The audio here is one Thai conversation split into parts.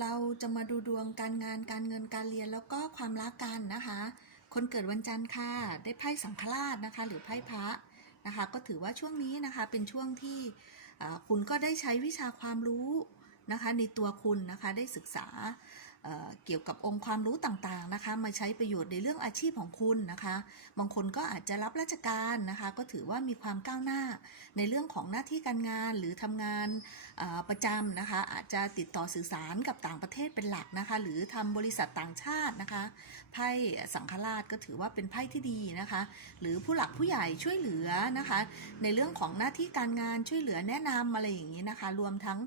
เราจะมาดูดวงการงานการเงินการเรียนแล้วก็ความรักกันนะคะ คนเกิดวันจันทร์ค่ะได้ไพ่สังฆราชนะคะ หรือไพ่พระนะคะ ก็ถือว่าช่วงนี้นะคะเป็นช่วงที่คุณก็ได้ใช้วิชาความรู้นะคะ ในตัวคุณนะคะได้ศึกษา เเกี่ยวกับองค์ความรู้ต่างๆนะคะ มาใช้ประโยชน์ในเรื่องอาชีพของคุณนะคะ บางคนก็อาจจะรับราชการนะคะ ก็ถือว่ามีความก้าวหน้าในเรื่องของหน้าที่การงานหรือทำงานประจำนะคะ อาจจะติดต่อสื่อสารกับต่างประเทศเป็นหลักนะคะ หรือทำบริษัทต่างชาตินะคะไพ่สังฆราชก็ถือว่าเป็นไพ่ที่ดีนะคะ หรือผู้หลักผู้ใหญ่ช่วยเหลือนะคะ ในเรื่องของหน้าที่การงานช่วยเหลือแนะนำอะไรอย่างนี้นะคะ รวมทั้ง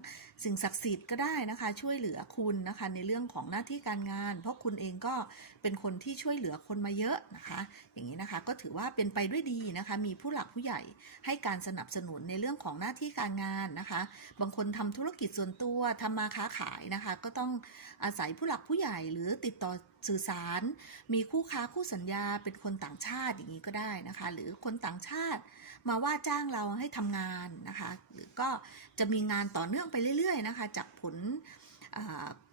สิ่งศักดิ์สิทธิ์ก็ได้นะคะ ช่วยเหลือคุณนะคะ ในเรื่องของหน้าที่การงาน เพราะคุณเองก็เป็นคนที่ช่วยเหลือคนมาเยอะนะคะ อย่างนี้นะคะก็ถือว่าเป็นไปด้วยดีนะคะ มีผู้หลักผู้ใหญ่ให้การสนับสนุนในเรื่องของหน้าที่การงานนะคะ บางคนทำธุรกิจส่วนตัวทำมาค้าขายนะคะ ก็ต้องอาศัยผู้หลักผู้ใหญ่หรือติดต่อสื่อสาร มีคู่ค้าคู่สัญญาเป็นคนต่างชาติอย่างนี้ก็ได้นะคะ หรือคนต่างชาติ มาว่าจ้างเราให้ทำงานนะคะหรือก็จะมีงานต่อเนื่องไปเรื่อย ๆ นะคะ จากผล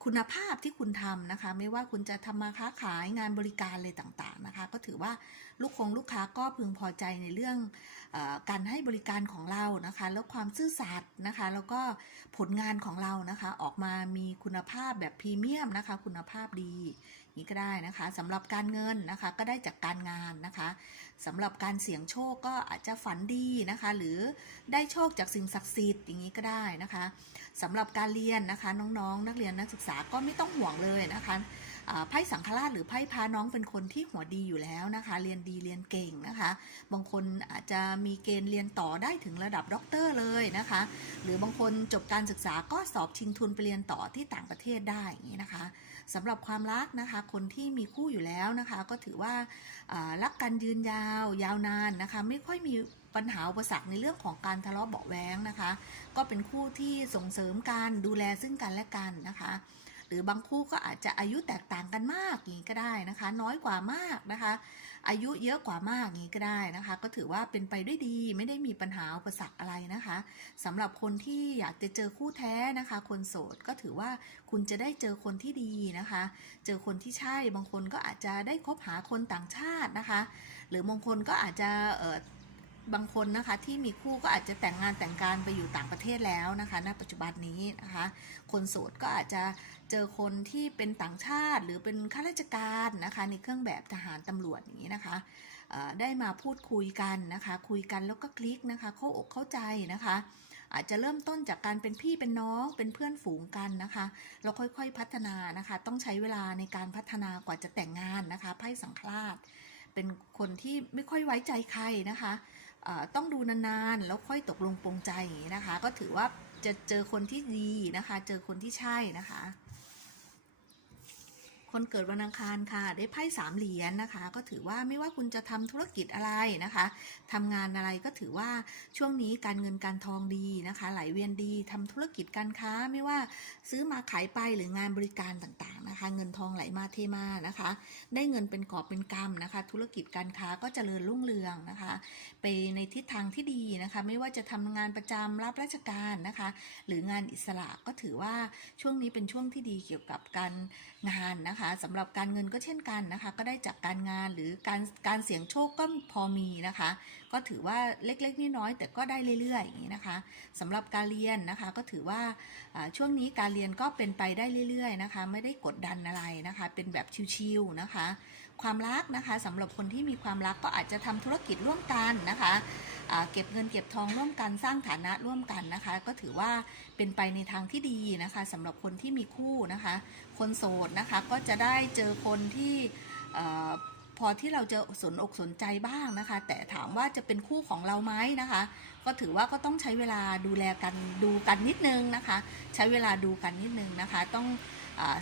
คุณภาพที่คุณทำนะคะ ไม่ว่าคุณจะทำมาค้าขายงานบริการอะไรต่างๆนะคะ ก็ถือว่าลูกคงลูกค้าก็พึงพอใจในเรื่อง การให้บริการของเรานะคะ แล้วความซื่อสัตย์นะคะ แล้วก็ผลงานของเรานะคะ ออกมามีคุณภาพแบบพรีเมียมนะคะ คุณภาพดีนี้ก็ได้นะคะสำหรับการเงินนะคะก็ได้จากการงานนะคะสำหรับการเสี่ยงโชคก็อาจจะฝันดีนะคะ หรือได้โชคจากสิ่งศักดิ์สิทธิ์อย่างนี้ก็ได้นะคะสำหรับการเรียนนะคะ น้องๆนักเรียนนักศึกษาก็ไม่ต้องห่วงเลยนะคะ ไพ่สังฆราชหรือไพ่พาน้องเป็นคนที่หัวดีอยู่แล้วนะคะ เรียนดีเรียนเก่งนะคะ บางคนอาจจะมีเกณฑ์เรียนต่อได้ถึงระดับด็อกเตอร์เลยนะคะ หรือบางคนจบการศึกษาก็สอบชิงทุนไปเรียนต่อที่ต่างประเทศได้อย่างนี้นะคะสำหรับความรักนะคะ คนที่มีคู่อยู่แล้วนะคะ ก็ถือว่ารักกันยืนยาว ยาวนานนะคะ ไม่ค่อยมีปัญหาอุปสรรคในเรื่องของการทะเลาะเบาแว้งนะคะ ก็เป็นคู่ที่ส่งเสริมกันดูแลซึ่งกันและกันนะคะ หรือบางคู่ก็อาจจะอายุแตกต่างกันมากอย่างนี้ก็ได้นะคะ น้อยกว่ามากนะคะ อายุเยอะกว่ามากอย่างนี้ก็ได้นะคะ ก็ถือว่าเป็นไปด้วยดีไม่ได้มีปัญหาอุปสรรคอะไรนะคะสำหรับคนที่อยากจะเจอคู่แท้นะคะ คนโสดก็ถือว่าคุณจะได้เจอคนที่ดีนะคะ เจอคนที่ใช่บางคนก็อาจจะได้คบหาคนต่างชาตินะคะ หรือบางคนก็อาจจะเออ บางคนนะคะที่มีคู่ก็อาจจะแต่งงานแต่งการไปอยู่ต่างประเทศแล้วนะคะณปัจจุบันนี้นะคะคนโสดก็อาจจะเจอคนที่เป็นต่างชาติ หรือเป็นข้าราชการนะคะในเครื่องแบบทหารตำรวจอย่างนี้นะคะได้มาพูดคุยกันนะคะคุยกันแล้วก็คลิกนะคะเข้าอกเข้าใจนะคะอาจจะเริ่มต้นจากการเป็นพี่เป็นน้องเป็นเพื่อนฝูงกันนะคะแล้วค่อยๆพัฒนานะคะ ต้องใช้เวลาในการพัฒนากว่าจะแต่งงานนะคะไพ่สังฆราชเป็นคนที่ไม่ค่อยไว้ใจใครนะคะ ต้องดูนานๆ แล้วค่อยตกลงปรงใจอย่างนี้นะคะ ก็ถือว่าจะเจอคนที่ดีนะคะ เจอคนที่ใช่นะคะ คนเกิดวันอังคารค่ะ ได้ไพ่สามเหรียญนะคะ ก็ถือว่าไม่ว่าคุณจะทำธุรกิจอะไรนะคะทำงานอะไรก็ถือว่าช่วงนี้การเงินการทองดีนะคะ ไหลเวียนดีทำธุรกิจการค้าไม่ว่าซื้อมาขายไปหรืองานบริการต่างๆนะคะ เงินทองไหลมาเทมานะคะ ได้เงินเป็นกอบเป็นกำนะคะ ธุรกิจการค้าก็เจริญรุ่งเรืองนะคะ ไปในทิศทางที่ดีนะคะ ไม่ว่าจะทำงานประจำรับราชการนะคะ หรืองานอิสระก็ถือว่าช่วงนี้เป็นช่วงที่ดีเกี่ยวกับการงานนะคะสำหรับการเงินก็เช่นกันนะคะ ก็ได้จากการงานหรือการการเสี่ยงโชคก็พอมีนะคะ ก็ถือว่าเล็กๆน้อยๆแต่ก็ได้เรื่อยๆอย่างนี้นะคะสำหรับการเรียนนะคะก็ถือว่าช่วงนี้การเรียนก็เป็นไปได้เรื่อยๆนะคะ ไม่ได้กดดันอะไรนะคะ เป็นแบบชิวๆนะคะ ความรักนะคะสำหรับคนที่มีความรักก็อาจจะทำธุรกิจร่วมกันนะคะเก็บเงินเก็บทองร่วมกันสร้างฐานะร่วมกันนะคะ ก็ถือว่าเป็นไปในทางที่ดีนะคะสำหรับคนที่มีคู่นะคะ คนโสดนะคะก็จะได้เจอคนที่ พอที่เราจะสนอกสนใจบ้างนะคะ แต่ถามว่าจะเป็นคู่ของเราไหมนะคะ ก็ถือว่าก็ต้องใช้เวลาดูแลกันดูกันนิดนึงนะคะ ใช้เวลาดูกันนิดนึงนะคะ ต้อง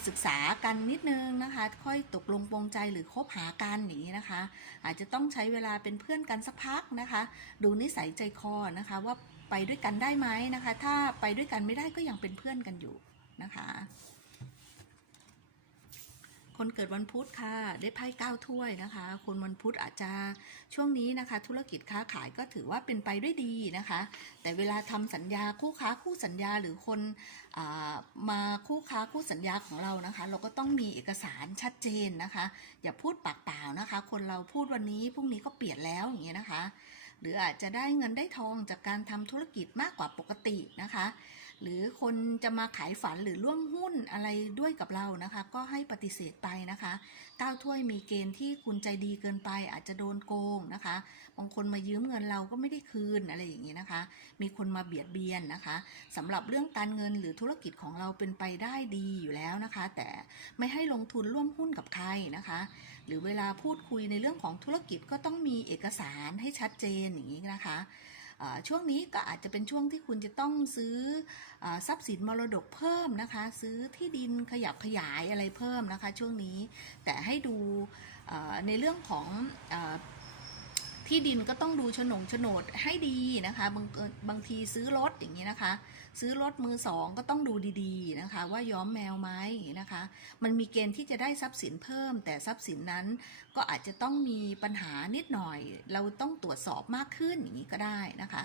ศึกษากันนิดนึงนะคะ ค่อยตกลงปรงใจหรือคบหากันอย่างนี้นะคะ อาจจะต้องใช้เวลาเป็นเพื่อนกันสักพักนะคะ ดูนิสัยใจคอนะคะว่าไปด้วยกันได้ไหมนะคะ ถ้าไปด้วยกันไม่ได้ก็ยังเป็นเพื่อนกันอยู่นะคะ คนเกิดวันพุธค่ะ ได้ไพ่เก้าถ้วยนะคะ คนวันพุธอาจจะช่วงนี้นะคะ ธุรกิจค้าขายก็ถือว่าเป็นไปด้วยดีนะคะ แต่เวลาทำสัญญาคู่ค้าคู่สัญญาหรือคนอมาคู่ค้าคู่สัญญาของเรานะคะ เราก็ต้องมีเอกสารชัดเจนนะคะ อย่าพูดปากเปล่านะคะ คนเราพูดวันนี้พรุ่งนี้ก็เปลี่ยนแล้วอย่างเงี้ยนะคะ หรืออาจจะได้เงินได้ทองจากการทำธุรกิจมากกว่าปกตินะคะ หรือคนจะมาขายฝันหรือร่วมหุ้นอะไรด้วยกับเรานะคะ ก็ให้ปฏิเสธไปนะคะก้าวถ้วยมีเกณฑ์ที่คุณใจดีเกินไป อาจจะโดนโกงนะคะบางคนมายืมเงินเราก็ไม่ได้คืนอะไรอย่างนี้นะคะ มีคนมาเบียดเบียนนะคะสำหรับเรื่องการเงินหรือธุรกิจของเราเป็นไปได้ดีอยู่แล้วนะคะ แต่ไม่ให้ลงทุนร่วมหุ้นกับใครนะคะ หรือเวลาพูดคุยในเรื่องของธุรกิจก็ต้องมีเอกสารให้ชัดเจนอย่างนี้นะคะ ช่วงนี้ก็อาจจะเป็นช่วงที่คุณจะต้องซื้ออทรัพย์สินมรดกเพิ่มนะคะ ซื้อที่ดินขยับขยายอะไรเพิ่มนะคะ ช่วงนี้แต่ให้ดูในเรื่องของอ ที่ดินก็ต้องดูโฉนงโฉนดให้ดีนะคะ บางบางทีซื้อรถอย่างนี้นะคะ ซื้อรถมือสองก็ต้องดูดีๆนะคะ ว่าย้อมแมวไหมนะคะ มันมีเกณฑ์ที่จะได้ทรัพย์สินเพิ่ม แต่ทรัพย์สินนั้นก็อาจจะต้องมีปัญหานิดหน่อย เราต้องตรวจสอบมากขึ้นอย่างนี้ก็ได้นะคะ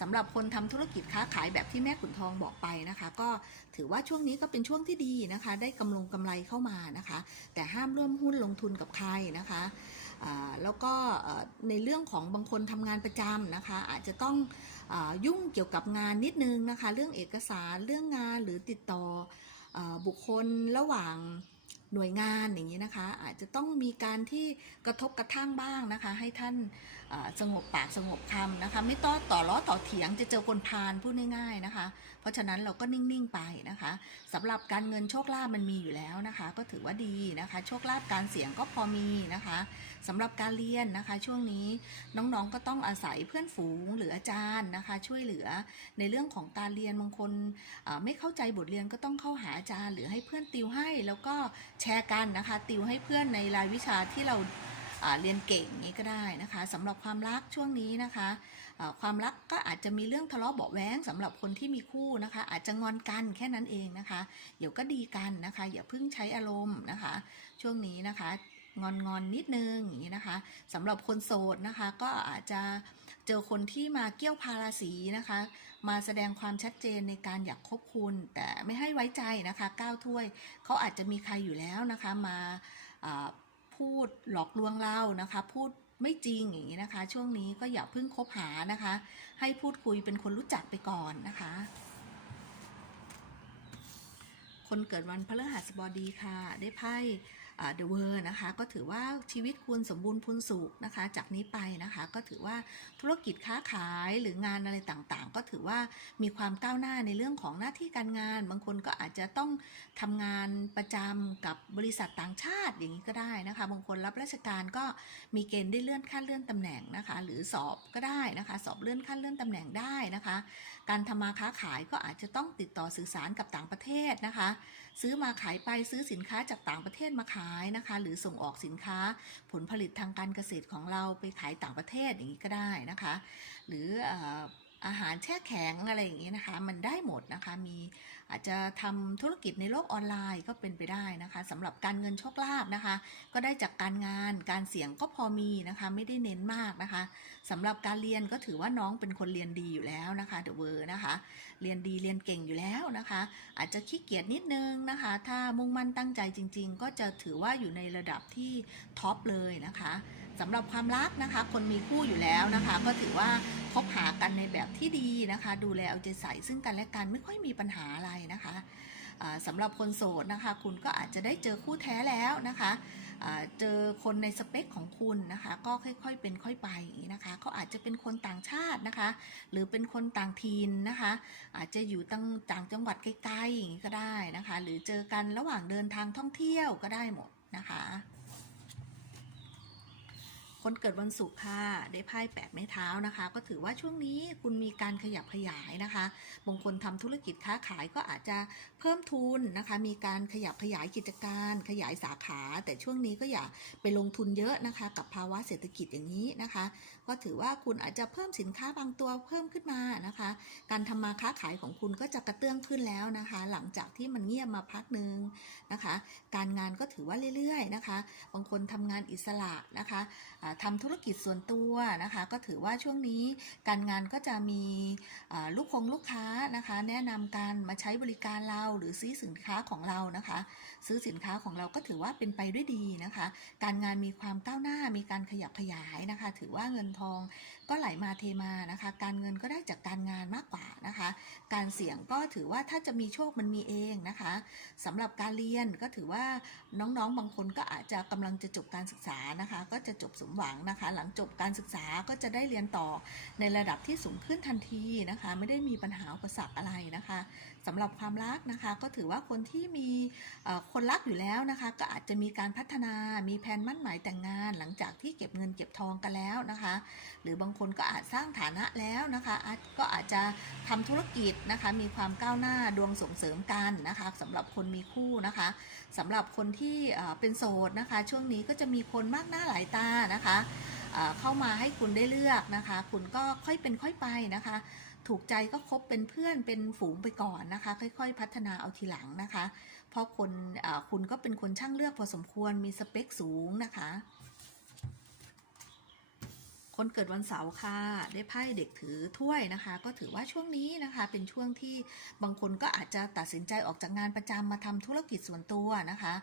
สำหรับคนทำธุรกิจค้าขายแบบที่แม่ขุนทองบอกไปนะคะ ก็ถือว่าช่วงนี้ก็เป็นช่วงที่ดีนะคะ ได้กำลงกำไรเข้ามานะคะ แต่ห้ามร่วมหุ้นลงทุนกับใครนะคะ แล้วก็ในเรื่องของบางคนทำงานประจำนะคะ อาจจะต้องอยุ่งเกี่ยวกับงานนิดนึงนะคะ เรื่องเอกสารเรื่องงานหรือติดต่ออบุคคลระหว่างหน่วยงานอย่างนี้นะคะ อาจจะต้องมีการที่กระทบกระทั่งบ้างนะคะ ให้ท่าน สงบปากสงบคำนะคะ ไม่ต้อต่อล้อต่อเถียงจะเจอคนพาลพูดง่ายๆนะคะ เพราะฉะนั้นเราก็นิ่งๆไปนะคะสำหรับการเงินโชคลาภมันมีอยู่แล้วนะคะ ก็ถือว่าดีนะคะ โชคลาภการเสี่ยงก็พอมีนะคะสำหรับการเรียนนะคะ ช่วงนี้น้องๆก็ต้องอาศัยเพื่อนฝูงหรืออาจารย์นะคะ ช่วยเหลือในเรื่องของการเรียนบางคนไม่เข้าใจบทเรียนก็ต้องเข้าหาอาจารย์ หรือให้เพื่อนติวให้ แล้วก็แชร์กันนะคะ ติวให้เพื่อนในรายวิชาที่เรา เรียนเก่งอย่างนี้ก็ได้นะคะสำหรับความรักช่วงนี้นะคะความรักก็อาจจะมีเรื่องทะเลาะเบาะแว้งสำหรับคนที่มีคู่นะคะ อาจจะงอนกันแค่นั้นเองนะคะ เดี๋ยวก็ดีกันนะคะ อย่าเพิ่งใช้อารมณ์นะคะ ช่วงนี้นะคะงอนงอนๆนิดนึงอย่างนี้นะคะสำหรับคนโสดนะคะ ก็อาจจะเจอคนที่มาเกี่ยวพาราสีนะคะ มาแสดงความชัดเจนในการอยากคบคุณ แต่ไม่ให้ไว้ใจนะคะก้าวถ้วยเขาอาจจะมีใครอยู่แล้วนะคะมา พูดหลอกลวงเรานะคะ พูดไม่จริงอย่างนี้นะคะ ช่วงนี้ก็อย่าเพิ่งคบหานะคะ ให้พูดคุยเป็นคนรู้จักไปก่อนนะคะ คนเกิดวันพฤหัสบดีค่ะ ได้ไพ่ เดอะเวอร์นะคะ ก็ถือว่าชีวิตคุณสมบูรณ์พูนสุขนะคะ จากนี้ไปนะคะ ก็ถือว่าธุรกิจค้าขายหรืองานอะไรต่างๆ ก็ถือว่ามีความก้าวหน้าในเรื่องของหน้าที่การงาน บางคนก็อาจจะต้องทำงานประจำกับบริษัทต่างชาติอย่างนี้ก็ได้นะคะ บางคนรับราชการก็มีเกณฑ์ได้เลื่อนขั้นเลื่อนตำแหน่งนะคะ หรือสอบก็ได้นะคะ สอบเลื่อนขั้นเลื่อนตำแหน่งได้นะคะ การทำมาค้าขายก็อาจจะต้องติดต่อสื่อสารกับต่างประเทศนะคะซื้อมาขายไปซื้อสินค้าจากต่างประเทศมาขายนะคะ หรือส่งออกสินค้าผลผลิตทางการเกษตรของเราไปขายต่างประเทศอย่างนี้ก็ได้นะคะ หรืออ อาหารแช่แข็งอะไรอย่างนี้ยนะคะ มันได้หมดนะคะ มีอาจจะทำธุรกิจในโลกออนไลน์ก็เป็นไปได้นะคะสำหรับการเงินโชคลาภนะคะ ก็ได้จากการงานการเสี่ยงก็พอมีนะคะ ไม่ได้เน้นมากนะคะสำหรับการเรียนก็ถือว่าน้องเป็นคนเรียนดีอยู่แล้วนะคะเดอะเวอร์นะคะ เรียนดีเรียนเก่งอยู่แล้วนะคะ อาจจะขี้เกียจนิดนึงนะคะ ถ้ามุ่งมั่นตั้งใจจริง ๆ ก็จะถือว่าอยู่ในระดับที่ท็อปเลยนะคะ สำหรับความรักนะคะ คนมีคู่อยู่แล้วนะคะ ก็ถือว่าคบหากันในแบบที่ดีนะคะ ดูแลเอาใจใส่ซึ่งกันและกันไม่ค่อยมีปัญหาอะไรนะคะสำหรับคนโสดนะคะ คุณก็อาจจะได้เจอคู่แท้แล้วนะคะเจอคนในสเปคของคุณนะคะ ก็ค่อยๆเป็นค่อยไปนะคะเขาอาจจะเป็นคนต่างชาตินะคะ หรือเป็นคนต่างถิ่นนะคะ อาจจะอยู่ต่างต่างจังหวัดใกล้ๆอย่างนี้ก็ได้นะคะ หรือเจอกันระหว่างเดินทางท่องเที่ยวก็ได้หมดนะคะ คนเกิดวันศุกร์ค่ะ ได้ไพ่แปดไม้เท้านะคะ ก็ถือว่าช่วงนี้คุณมีการขยับขยายนะคะบางคนทำธุรกิจค้าขายก็อาจจะเพิ่มทุนนะคะ มีการขยับขยายกิจการ ขยายสาขา แต่ช่วงนี้ก็อย่าไปลงทุนเยอะนะคะ กับภาวะเศรษฐกิจอย่างนี้นะคะ ก็ถือว่าคุณอาจจะเพิ่มสินค้าบางตัวเพิ่มขึ้นมานะคะ การทำมาค้าขายของคุณก็จะกระเตื้องขึ้นแล้วนะคะ หลังจากที่มันเงียบมาพักหนึ่งนะคะ การงานก็ถือว่าเรื่อยๆนะคะ บางคนทำงานอิสระนะคะทำธุรกิจส่วนตัวนะคะ ก็ถือว่าช่วงนี้การงานก็จะมีลูกคงลูกค้านะคะ แนะนำการมาใช้บริการเราหรือซื้อสินค้าของเรานะคะ ซื้อสินค้าของเราก็ถือว่าเป็นไปด้วยดีนะคะ การงานมีความก้าวหน้ามีการขยับขยายนะคะ ถือว่าเงินทอง ก็ไหลมาเทมานะคะ การเงินก็ได้จากการงานมากกว่านะคะ การเสี่ยงก็ถือว่าถ้าจะมีโชคมันมีเองนะคะสำหรับการเรียนก็ถือว่าน้องๆบางคนก็อาจจะกำลังจะจบการศึกษานะคะ ก็จะจบสมหวังนะคะ หลังจบการศึกษาก็จะได้เรียนต่อในระดับที่สูงขึ้นทันทีนะคะ ไม่ได้มีปัญหาอุปสรรคอะไรนะคะ สำหรับความรักนะคะ ก็ถือว่าคนที่มีคนรักอยู่แล้วนะคะ ก็อาจจะมีการพัฒนามีแผนมั่นหมายแต่งงาน หลังจากที่เก็บเงินเก็บทองกันแล้วนะคะ หรือบางคนก็อาจสร้างฐานะแล้วนะคะอาจก็อาจจะทำธุรกิจนะคะ มีความก้าวหน้าดวงส่งเสริมกันนะคะสำหรับคนมีคู่นะคะสำหรับคนที่เป็นโสดนะคะ ช่วงนี้ก็จะมีคนมากหน้าหลายตานะคะเข้ามาให้คุณได้เลือกนะคะ คุณก็ค่อยเป็นค่อยไปนะคะ ถูกใจก็คบเป็นเพื่อนเป็นฝูงไปก่อนนะคะ ค่อย ๆ พัฒนาเอาทีหลังนะคะ เพราะคนคุณก็เป็นคนช่างเลือกพอสมควรมีสเปคสูงนะคะ คนเกิดวันเสาร์ค่ะ ได้ไพ่เด็กถือถ้วยนะคะ ก็ถือว่าช่วงนี้นะคะ เป็นช่วงที่บางคนก็อาจจะตัดสินใจออกจากงานประจำมาทำธุรกิจส่วนตัวนะคะ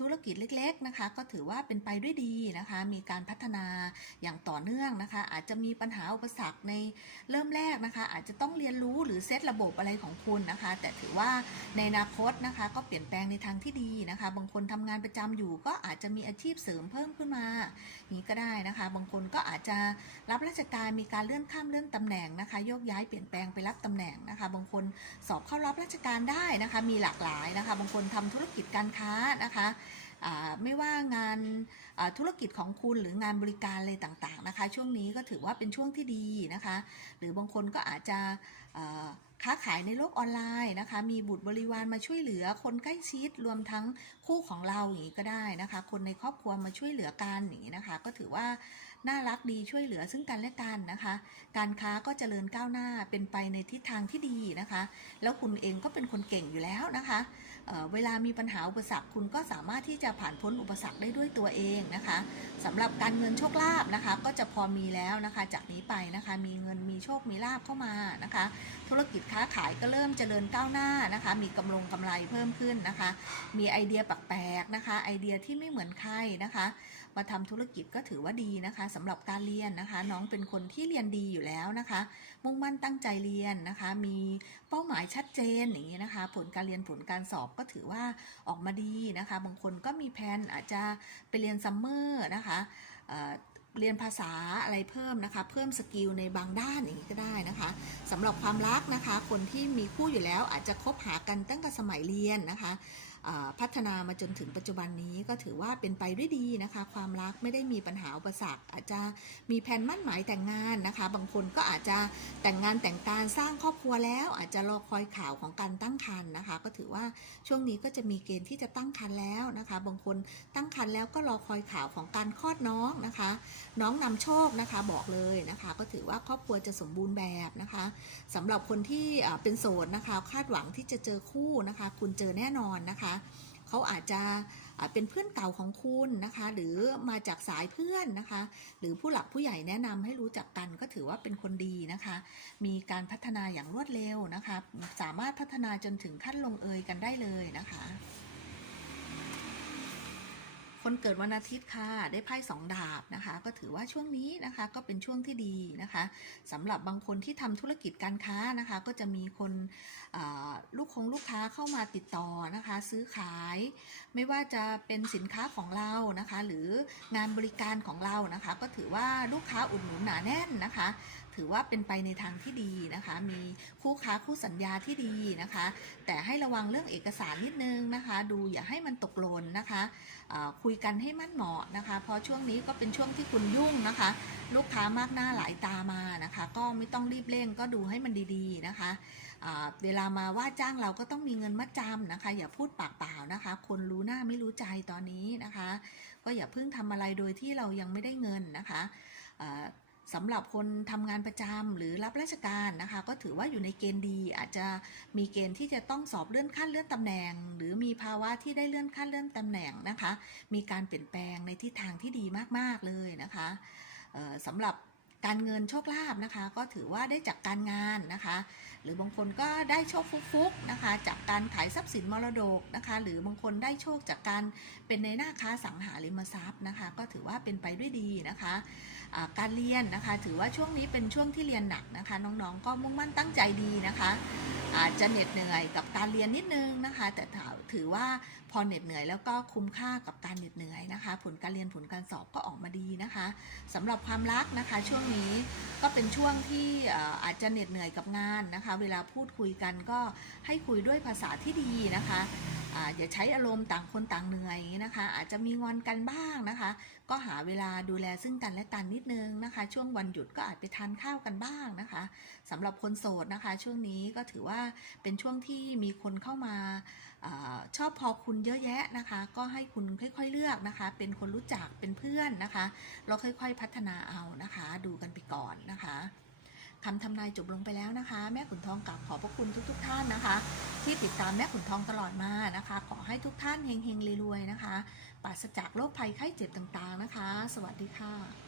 ธุรกิจเล็ก ๆนะคะ ก็ถือว่าเป็นไปด้วยดีนะคะ มีการพัฒนาอย่างต่อเนื่องนะคะ อาจจะมีปัญหาอุปสรรคในเริ่มแรกนะคะ อาจจะต้องเรียนรู้หรือเซตระบบอะไรของคุณนะคะ แต่ถือว่าในอนาคตนะคะ ก็เปลี่ยนแปลงในทางที่ดีนะคะ บางคนทำงานประจำอยู่ก็อาจจะมีอาชีพเสริมเพิ่มขึ้นมานี้ก็ได้นะคะ บางคนก็อาจจะรับราชการมีการเลื่อนข้ามเลื่อนตำแหน่งนะคะโยกย้ายเปลี่ยนแปลงไปรับตำแหน่งนะคะ บางคนสอบเข้ารับราชการได้นะคะ มีหลากหลายนะคะ บางคนทำธุรกิจการค้านะคะ ไม่ว่างานธุรกิจของคุณหรืองานบริการอะไรต่างๆนะคะ ช่วงนี้ก็ถือว่าเป็นช่วงที่ดีนะคะ หรือบางคนก็อาจจะค้าขายในโลกออนไลน์นะคะ มีบุตรบริวารมาช่วยเหลือ คนใกล้ชิดรวมทั้งคู่ของเราอย่างนี้ก็ได้นะคะ คนในครอบครัวมาช่วยเหลือกันอย่างนี้นะคะ ก็ถือว่าน่ารักดีช่วยเหลือซึ่งกันและกันนะคะ การค้าก็เจริญก้าวหน้าเป็นไปในทิศทางที่ดีนะคะ แล้วคุณเองก็เป็นคนเก่งอยู่แล้วนะคะ เวลามีปัญหาอุปสรรคคุณก็สามารถที่จะผ่านพ้นอุปสรรคได้ด้วยตัวเองนะคะสำหรับการเงินโชคลาภนะคะ ก็จะพอมีแล้วนะคะ จากนี้ไปนะคะ มีเงินมีโชคมีลาภเข้ามานะคะ ธุรกิจค้าขายก็เริ่มเจริญก้าวหน้านะคะ มีกำลงกำไรเพิ่มขึ้นนะคะ มีไอเดียแปลกๆนะคะ ไอเดียที่ไม่เหมือนใครนะคะ มาทำธุรกิจก็ถือว่าดีนะคะสำหรับการเรียนนะคะ น้องเป็นคนที่เรียนดีอยู่แล้วนะคะ มุ่งมั่นตั้งใจเรียนนะคะ มีเป้าหมายชัดเจนอย่างนี้นะคะ ผลการเรียนผลการสอบก็ถือว่าออกมาดีนะคะ บางคนก็มีแผนอาจจะไปเรียนซัมเมอร์นะคะเรียนภาษาอะไรเพิ่มนะคะ เพิ่มสกิลในบางด้านอย่างนี้ก็ได้นะคะสำหรับความรักนะคะ คนที่มีคู่อยู่แล้วอาจจะคบหากันตั้งแต่สมัยเรียนนะคะ พัฒนามาจนถึงปัจจุบันนี้ก็ถือว่าเป็นไปด้วยดีนะคะ ความรักไม่ได้มีปัญหาอุปสรรคอาจจะมีแผนมั่นหมายแต่งงานนะคะ บางคนก็อาจจะแต่งงานแต่งการสร้างครอบครัวแล้ว อาจจะรอคอยข่าวของการตั้งครรภ์นะคะ ก็ถือว่าช่วงนี้ก็จะมีเกณฑ์ที่จะตั้งครรภ์แล้วนะคะ บางคนตั้งครรภ์แล้วก็รอคอยข่าวของการคลอดน้องนะคะ น้องนำโชคนะคะบอกเลยนะคะ ก็ถือว่าครอบครัวจะสมบูรณ์แบบนะคะสำหรับคนที่เป็นโสดนะคะ คาดหวังที่จะเจอคู่นะคะ คุณเจอแน่นอนนะคะเขาอาจจะเป็นเพื่อนเก่าของคุณนะคะ หรือมาจากสายเพื่อนนะคะ หรือผู้หลักผู้ใหญ่แนะนำให้รู้จักกันก็ถือว่าเป็นคนดีนะคะ มีการพัฒนาอย่างรวดเร็วนะคะ สามารถพัฒนาจนถึงขั้นลงเอยกันได้เลยนะคะ คนเกิดวันอาทิตย์ค่ะ ได้ไพ่สองดาบนะคะ ก็ถือว่าช่วงนี้นะคะก็เป็นช่วงที่ดีนะคะสำหรับบางคนที่ทำธุรกิจการค้านะคะ ก็จะมีคนลูกคงลูกค้าเข้ามาติดต่อนะคะ ซื้อขาย ไม่ว่าจะเป็นสินค้าของเรานะคะ หรืองานบริการของเรานะคะ ก็ถือว่าลูกค้าอุดหนุนหนาแน่นนะคะ ถือว่าเป็นไปในทางที่ดีนะคะ มีคู่ค้าคู่สัญญาที่ดีนะคะ แต่ให้ระวังเรื่องเอกสารนิดนึงนะคะ ดูอย่าให้มันตกหล่นนะคะคุยกันให้มั่นเหมาะนะคะ เพราะช่วงนี้ก็เป็นช่วงที่คุณยุ่งนะคะ ลูกค้ามากหน้าหลายตามานะคะ ก็ไม่ต้องรีบเร่งก็ดูให้มันดีๆนะคะเวลามาว่าจ้างเราก็ต้องมีเงินมัดจำนะคะ อย่าพูดปากเปล่านะคะ คนรู้หน้าไม่รู้ใจตอนนี้นะคะ ก็อย่าเพิ่งทำอะไรโดยที่เรายังไม่ได้เงินนะคะ สำหรับคนทำงานประจำหรือรับราชการนะคะ ก็ถือว่าอยู่ในเกณฑ์ดี อาจจะมีเกณฑ์ที่จะต้องสอบเลื่อนขั้นเลื่อนตำแหน่ง หรือมีภาวะที่ได้เลื่อนขั้นเลื่อนตำแหน่งนะคะ มีการเปลี่ยนแปลงในทิศทางที่ดีมากๆเลยนะคะสำหรับการเงินโชคลาภนะคะ ก็ถือว่าได้จากการงานนะคะ หรือบางคนก็ได้โชคฟุกๆนะคะ จากการขายทรัพย์สินมรดกนะคะ หรือบางคนได้โชคจากการเป็นในหน้าค้าสังหาริมทรัพย์นะคะ ก็ถือว่าเป็นไปด้วยดีนะคะ การเรียนนะคะ ถือว่าช่วงนี้เป็นช่วงที่เรียนหนักนะคะ น้องๆ ก็มุ่งมั่นตั้งใจดีนะคะอาจจะเหน็ดเหนื่อยกับการเรียนนิดนึงนะคะ แต่ถือว่าพอเหน็ดเหนื่อยแล้วก็คุ้มค่ากับการเหน็ดเหนื่อยนะคะ ผลการเรียนผลการสอบก็ออกมาดีนะคะสำหรับความรักนะคะ ช่วงนี้ก็เป็นช่วงที่อาจจะเหน็ดเหนื่อยกับงานนะคะ เวลาพูดคุยกันก็ให้คุยด้วยภาษาที่ดีนะคะอย่าใช้อารมณ์ต่างคนต่างเหนื่อยนะคะ อาจจะมีงอนกันบ้างนะคะก็หาเวลาดูแลซึ่งกันและกันนิดนึงนะคะ ช่วงวันหยุดก็อาจไปทานข้าวกันบ้างนะคะสำหรับคนโสดนะคะ ช่วงนี้ก็ถือว่าเป็นช่วงที่มีคนเข้ามาอชอบพอคุณเยอะแยะนะคะ ก็ให้คุณค่อย ๆเลือกนะคะ เป็นคนรู้จักเป็นเพื่อนนะคะเราค่อยๆพัฒนาเอานะคะ ดูกันไปก่อนนะคะคำทำนายจบลงไปแล้วนะคะ แม่ขุนทองกลับขอบพระคุณทุกๆท่านนะคะ ที่ติดตามแม่ขุนทองตลอดมานะคะ ขอให้ทุกท่านเฮงๆรวยๆนะคะ ปราศจากโรคภัยไข้เจ็บต่างๆนะคะ สวัสดีค่ะ